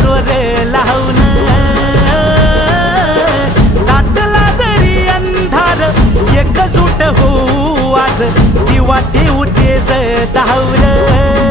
चोर लावून दाटला जरी अंधार एकजूट होऊ आज दिवा देऊ तेज धावलं